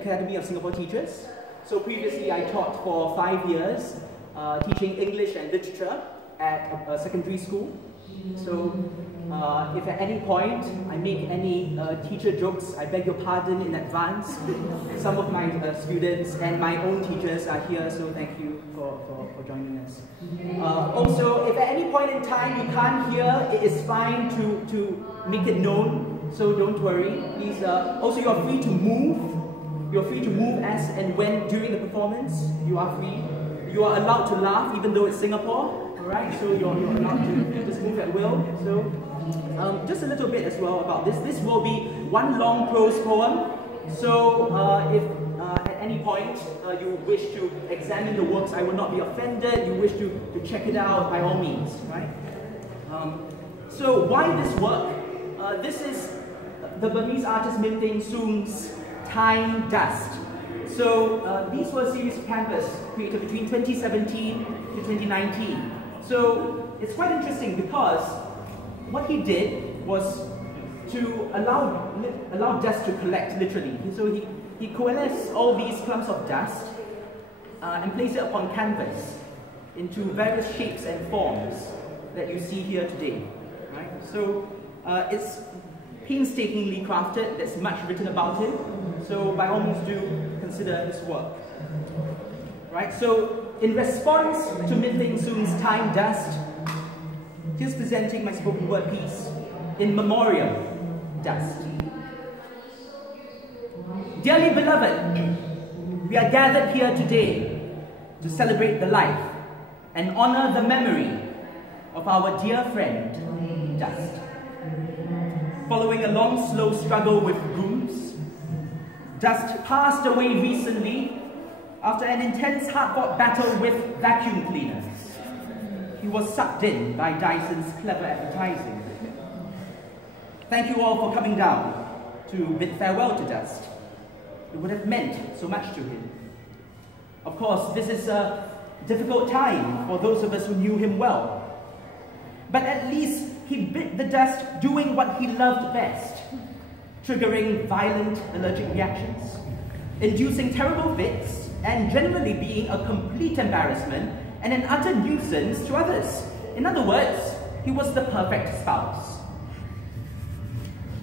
Academy of Singapore Teachers. So previously I taught for 5 years, teaching English and literature at a secondary school. So if at any point I make any teacher jokes, I beg your pardon in advance. Some of my students and my own teachers are here, so thank you for joining us. Also, if at any point in time you can't hear, it is fine to make it known, so don't worry. Please, also you're free to move. You're free to move as and when during the performance. You are free. You are allowed to laugh even though it's Singapore. Alright, so you're allowed to just move at will. So just a little bit as well about this. This will be one long prose poem. So if at any point you wish to examine the works, I will not be offended. You wish to check it out, by all means. Right? So why this work? This is the Burmese artist Min Thein Sung's Time Dust. So these were a series of canvas created between 2017 to 2019. So it's quite interesting because what he did was to allow dust to collect, literally. So he coalesced all these clumps of dust and placed it upon canvas into various shapes and forms that you see here today. Right? So it's painstakingly crafted. There's much written about him. So by all means do consider his work. Right? So in response to Min Thein Sung's Time Dust, here's presenting my spoken word piece in Memoriam, Dust. Dearly beloved, we are gathered here today to celebrate the life and honor the memory of our dear friend, Dust. Following a long, slow struggle with brooms, Dust passed away recently after an intense, hard-fought battle with vacuum cleaners. He was sucked in by Dyson's clever advertising. Thank you all for coming down to bid farewell to Dust. It would have meant so much to him. Of course, this is a difficult time for those of us who knew him well. But at least he bit the dust doing what he loved best, triggering violent allergic reactions, inducing terrible fits, and generally being a complete embarrassment and an utter nuisance to others. In other words, he was the perfect spouse.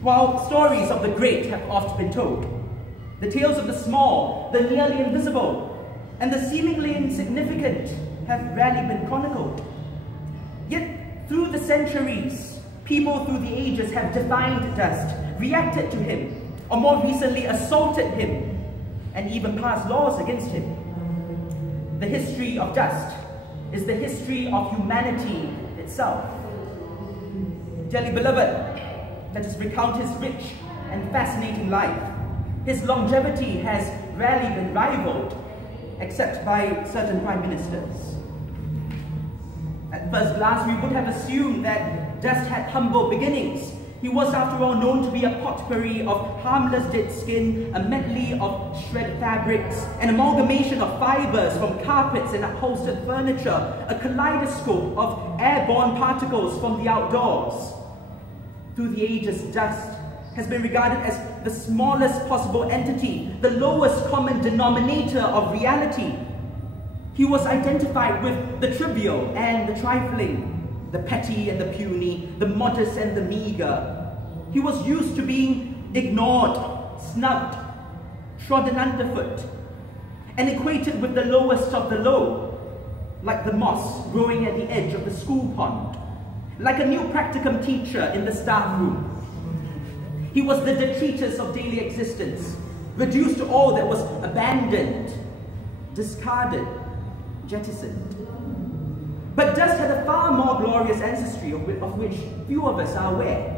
While stories of the great have oft been told, the tales of the small, the nearly invisible, and the seemingly insignificant have rarely been chronicled. Yet, through the centuries, people through the ages have defined Dust, reacted to him, or more recently assaulted him, and even passed laws against him. The history of Dust is the history of humanity itself. Dearly beloved, let us recount his rich and fascinating life. His longevity has rarely been rivaled, except by certain prime ministers. At first glance, we would have assumed that Dust had humble beginnings. He was, after all, known to be a potpourri of harmless dead skin, a medley of shred fabrics, an amalgamation of fibers from carpets and upholstered furniture, a kaleidoscope of airborne particles from the outdoors. Through the ages, Dust has been regarded as the smallest possible entity, the lowest common denominator of reality. He was identified with the trivial and the trifling, the petty and the puny, the modest and the meager. He was used to being ignored, snubbed, trodden underfoot, and equated with the lowest of the low, like the moss growing at the edge of the school pond, like a new practicum teacher in the staff room. He was the detritus of daily existence, reduced to all that was abandoned, discarded, jettisoned. But Dust had a far more glorious ancestry of which few of us are aware.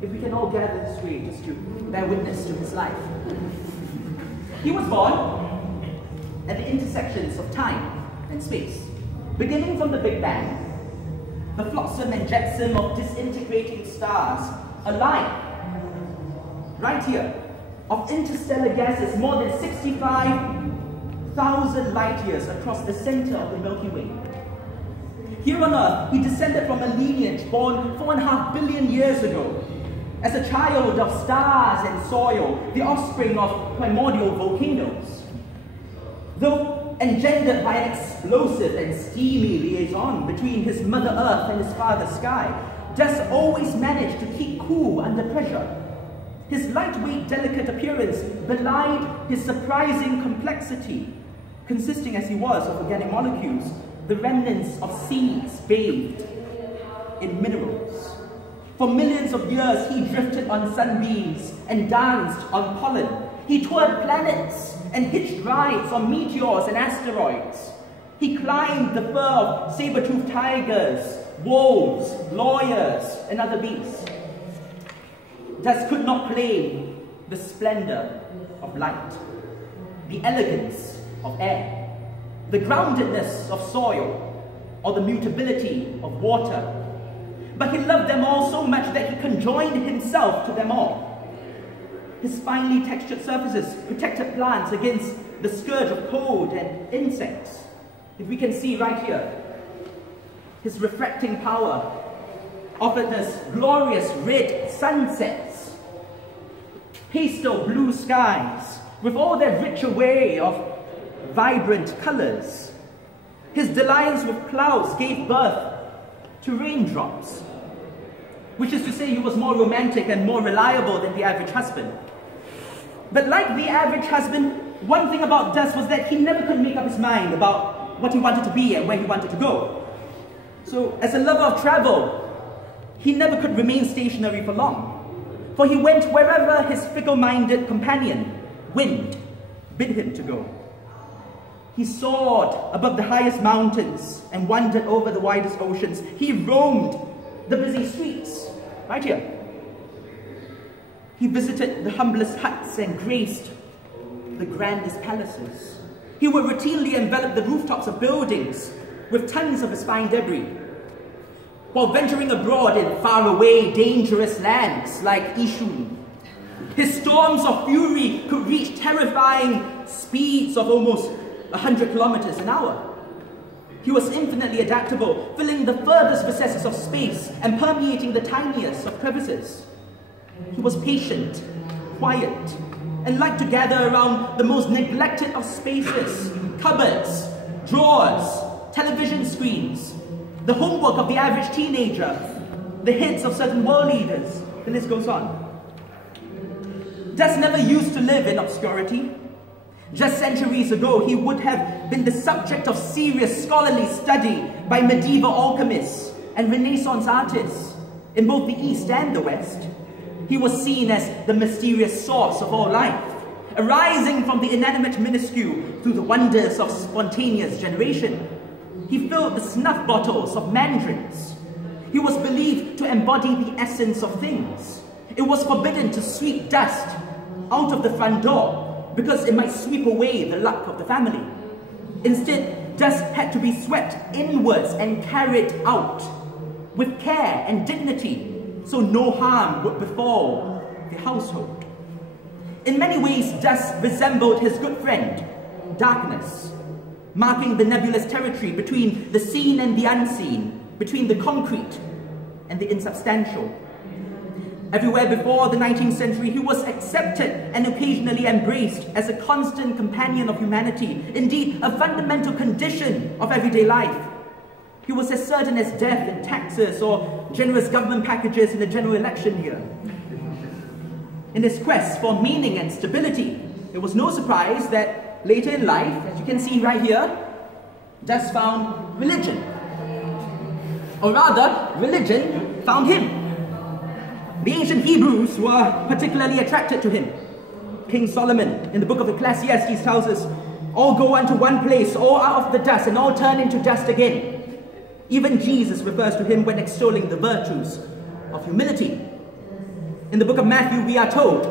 If we can all gather this way just to bear witness to his life. He was born at the intersections of time and space, beginning from the Big Bang, the flotsam and jetsam of disintegrating stars, alive, right here, of interstellar gases more than 65,000 light years across the center of the Milky Way. Here on Earth, he descended from a lineage born 4.5 billion years ago, as a child of stars and soil, the offspring of primordial volcanoes. Though engendered by an explosive and steamy liaison between his mother earth and his father sky, Dust always managed to keep cool under pressure. His lightweight, delicate appearance belied his surprising complexity, consisting as he was of organic molecules, the remnants of seeds bathed in minerals. For millions of years, he drifted on sunbeams and danced on pollen. He toured planets and hitched rides on meteors and asteroids. He climbed the fur of saber-toothed tigers, wolves, lawyers, and other beasts. Dust could not claim the splendor of light, the elegance of air, the groundedness of soil, or the mutability of water. But he loved them all so much that he conjoined himself to them all. His finely textured surfaces protected plants against the scourge of cold and insects. If we can see right here, his refracting power offered us glorious red sunsets, pastel blue skies, with all their rich array of vibrant colors. His dalliance with clouds gave birth to raindrops, which is to say he was more romantic and more reliable than the average husband. But like the average husband, one thing about Dust was that he never could make up his mind about what he wanted to be and where he wanted to go. So, as a lover of travel, he never could remain stationary for long, for he went wherever his fickle-minded companion, Wind, bid him to go. He soared above the highest mountains and wandered over the widest oceans. He roamed the busy streets, right here. He visited the humblest huts and graced the grandest palaces. He would routinely envelop the rooftops of buildings with tons of his fine debris, while venturing abroad in faraway, dangerous lands like Ishun. His storms of fury could reach terrifying speeds of almost 100 kilometers an hour. He was infinitely adaptable, filling the furthest recesses of space and permeating the tiniest of crevices. He was patient, quiet, and liked to gather around the most neglected of spaces, cupboards, drawers, television screens, the homework of the average teenager, the heads of certain world leaders. The list goes on. Dust never used to live in obscurity. Just centuries ago, he would have been the subject of serious scholarly study by medieval alchemists and Renaissance artists in both the East and the West. He was seen as the mysterious source of all life, arising from the inanimate minuscule through the wonders of spontaneous generation. He filled the snuff bottles of mandarins. He was believed to embody the essence of things. It was forbidden to sweep dust out of the front door, because it might sweep away the luck of the family. Instead, dust had to be swept inwards and carried out with care and dignity, so no harm would befall the household. In many ways, dust resembled his good friend, darkness, marking the nebulous territory between the seen and the unseen, between the concrete and the insubstantial. Everywhere before the 19th century, he was accepted and occasionally embraced as a constant companion of humanity, indeed a fundamental condition of everyday life. He was as certain as death in taxes or generous government packages in a general election year. In his quest for meaning and stability, it was no surprise that later in life, as you can see right here, Dust found religion. Or rather, religion found him. The ancient Hebrews were particularly attracted to him. King Solomon, in the book of Ecclesiastes, tells us, all go unto one place, all out of the dust, and all turn into dust again. Even Jesus refers to him when extolling the virtues of humility. In the book of Matthew, we are told,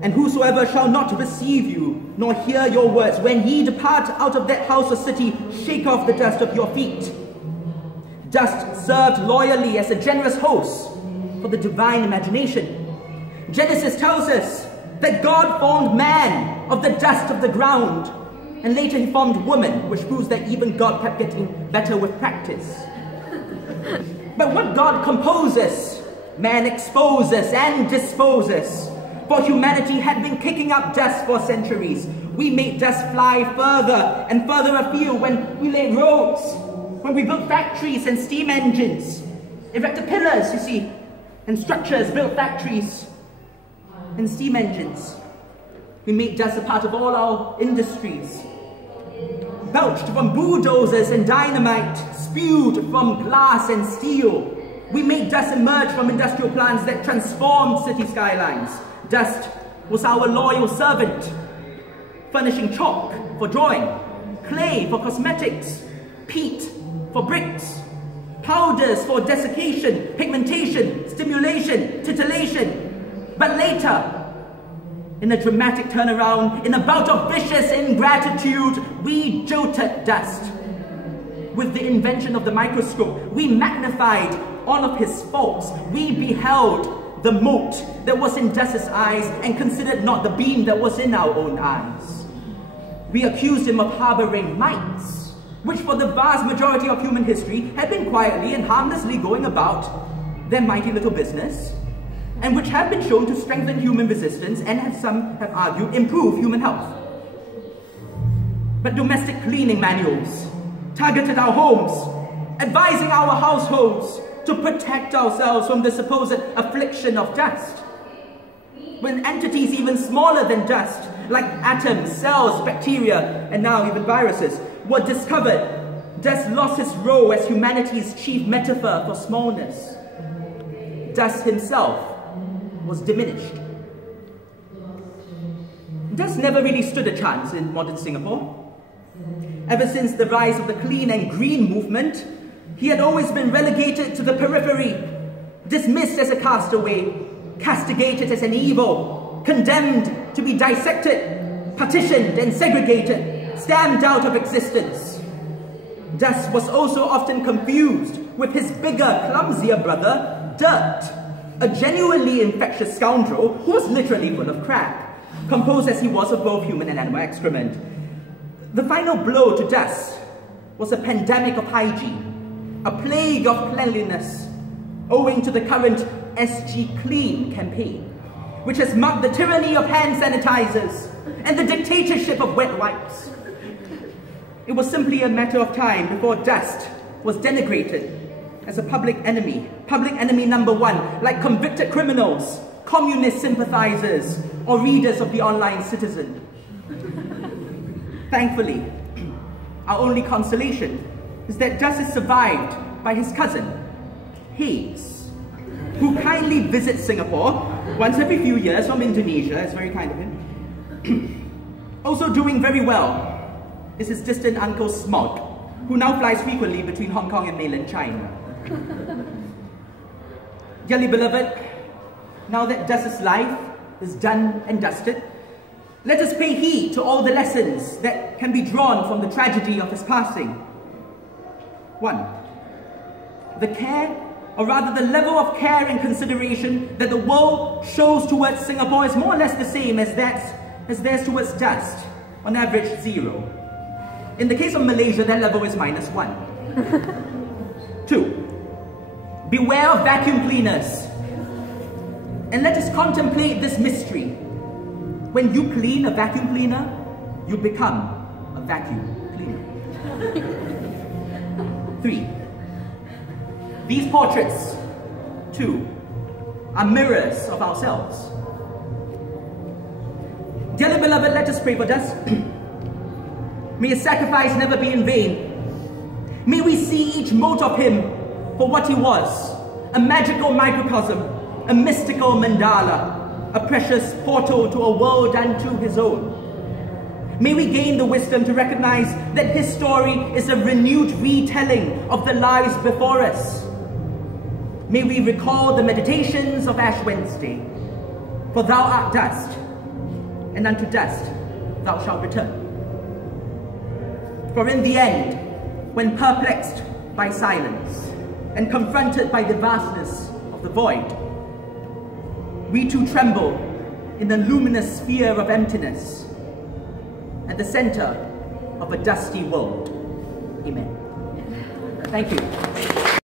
and whosoever shall not receive you, nor hear your words, when ye depart out of that house or city, shake off the dust of your feet. Dust served loyally as a generous host for the divine imagination. Genesis tells us that God formed man of the dust of the ground, and later he formed woman, which proves that even God kept getting better with practice. But what God composes Man exposes and disposes. For humanity had been kicking up dust for centuries. We made dust fly further and further afield when we laid roads, when we built factories and steam engines, erected pillars, you see, and structures, built factories and steam engines. We made dust a part of all our industries. Belched from bulldozers and dynamite, spewed from glass and steel. We made dust emerge from industrial plants that transformed city skylines. Dust was our loyal servant, furnishing chalk for drawing, clay for cosmetics, peat for bricks, powders for desiccation, pigmentation, stimulation, titillation. But later, in a dramatic turnaround, in a bout of vicious ingratitude, we jolted dust. With the invention of the microscope, we magnified all of his faults. We beheld the mote that was in dust's eyes and considered not the beam that was in our own eyes. We accused him of harboring mites, which for the vast majority of human history had been quietly and harmlessly going about their mighty little business, and which have been shown to strengthen human resistance and, as some have argued, improve human health. But domestic cleaning manuals targeted our homes, advising our households to protect ourselves from the supposed affliction of dust. When entities even smaller than dust, like atoms, cells, bacteria, and now even viruses, were discovered, dust lost its role as humanity's chief metaphor for smallness. Dust himself was diminished. Dust never really stood a chance in modern Singapore. Ever since the rise of the clean and green movement, he had always been relegated to the periphery, dismissed as a castaway, castigated as an evil, condemned to be dissected, partitioned and segregated, stamped out of existence. Dust was also often confused with his bigger, clumsier brother, Dirt, a genuinely infectious scoundrel who was literally full of crap, composed as he was of both human and animal excrement. The final blow to dust was a pandemic of hygiene, a plague of cleanliness, owing to the current SG Clean campaign, which has marked the tyranny of hand sanitizers and the dictatorship of wet wipes. It was simply a matter of time before dust was denigrated as a public enemy number one, like convicted criminals, communist sympathizers, or readers of the online Citizen. Thankfully, our only consolation is that dust is survived by his cousin, Hayes, who kindly visits Singapore once every few years from Indonesia. It's very kind of him. Also doing very well is his distant uncle Smog, who now flies frequently between Hong Kong and mainland China. Dearly beloved, now that dust's life is done and dusted, let us pay heed to all the lessons that can be drawn from the tragedy of his passing. 1. The care, or rather the level of care and consideration that the world shows towards Singapore is more or less the same as theirs towards dust, on average 0. In the case of Malaysia, that level is -1. 2. Beware of vacuum cleaners, and let us contemplate this mystery. When you clean a vacuum cleaner, you become a vacuum cleaner. 3. These portraits, too, are mirrors of ourselves. Dearly beloved, let us pray for dust. May his sacrifice never be in vain. May we see each mote of him for what he was, a magical microcosm, a mystical mandala, a precious portal to a world unto his own. May we gain the wisdom to recognize that his story is a renewed retelling of the lives before us. May we recall the meditations of Ash Wednesday, for thou art dust, and unto dust thou shalt return. For in the end, when perplexed by silence, and confronted by the vastness of the void, we too tremble in the luminous sphere of emptiness at the center of a dusty world. Amen. Thank you.